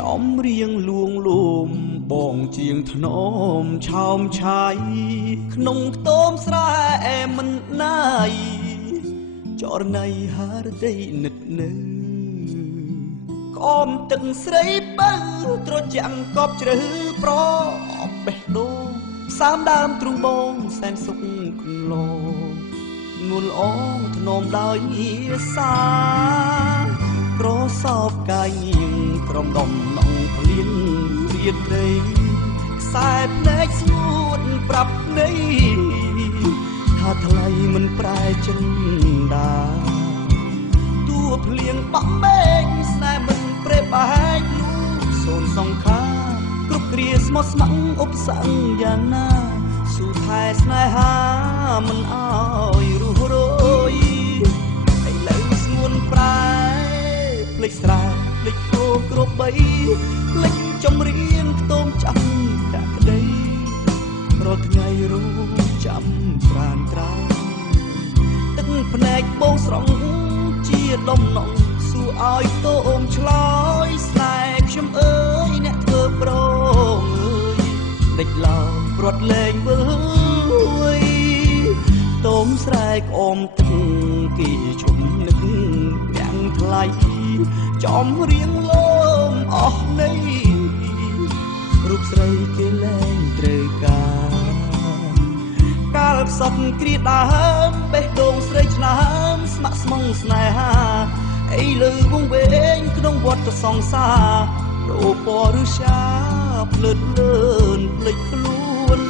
ចំរៀងលួងលោមបងជាងធ្នមឆោមឆាយក្នុងខ្ទមស្រែមិនណាយចរណៃហារដីនិតនៅក្អមទឹកស្រីបើត្រចាំងកប់ជ្រៅប្រអបបេះដូងសាមដើមទ្រូងបងសែនសុខគន្លងងុលអងធ្នមដោយសាក្រសោបកាយក្រំដំណងភ្លៀងរៀបត្រីខ្សែភ្នែកស្ងួតប្រាប់ន័យថាថ្លៃមិនប្រែចិនដាតួភ្លៀងបាក់មេឃស្នេហ៍មិនប្រេបែកលូសូនសង្ខាគ្រប់គ្រាស្មោះស្ម័គ្រឧបសគ្គយ៉ាងណាស៊ូថែស្នេហាមិនអើយរស់រយឥឡូវស្ងួនប្រែភ្លេចស្រែភ្លេចគោគ្រប់បីភ្លេចចំរៀងខ្ទមចាំកាក់ក្ដីរាល់ថ្ងៃរੂចាំប្រានត្រាទឹកភ្នែកបងស្រង់ជាដំណងសួរឲ្យតោមឆ្លើយស្នេហ៍ខ្ញុំអើយអ្នកធ្វើប្រងអើយដេចឡោព្រាត់លែងវើយតោមស្រែកអមទឹកគេជុំនឹកយ៉ាងថ្លៃចំរៀងលោមអស់នៃរូបស្រីគេលែងត្រូវកាលផ្សត់គ្រាដើមបេះដូងស្រីឆ្នើមស្ម័គ្រស្មងស្នេហាអីលើវងវែងក្នុងវត្តសង្សាររូបពរសាភ្លើតលឿនភ្លេចខ្លួន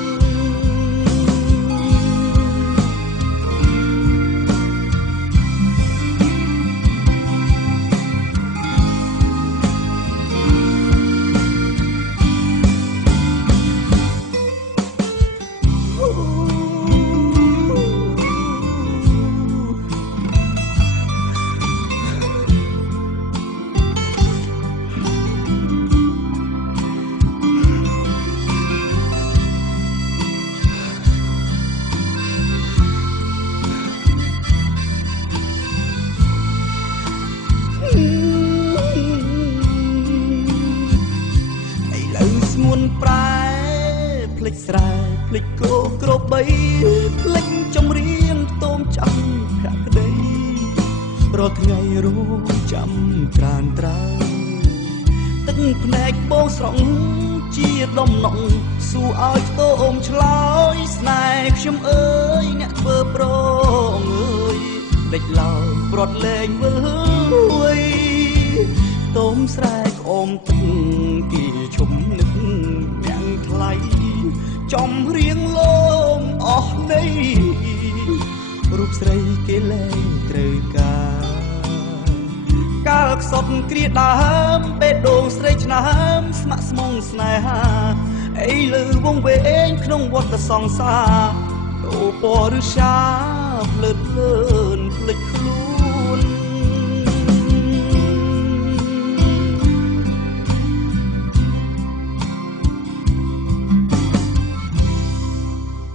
ប្រែភ្លេចស្រែភ្លេចគោគ្រប់បីភ្លេចចំរៀងខ្ទមចាំកាក់ក្ដីរាល់ថ្ងៃរੂចាំក្រានត្រាទឹកភ្នែកបងស្រង់ជាដំណងសួរឲ្យខ្ទមឆ្លើយស្នេហ៍ខ្ញុំអើយអ្នកធ្វើប្រងអើយដេចឡោព្រាត់លែងវើយខ្ទមស្រែកអមទឹកគេឈុំនឹកយ៉ាងថ្លៃចំរៀងលោមអស់នៃរូបស្រីគេលែងត្រូវកាលខ្សត់គ្រាដើមបេះដូងស្រីឆ្នើមស្ម័គ្រស្មងស្នេហាអីលើវងវែងក្នុងវត្តសង្សាររូបពរសាភ្លើតលឿនភ្លេច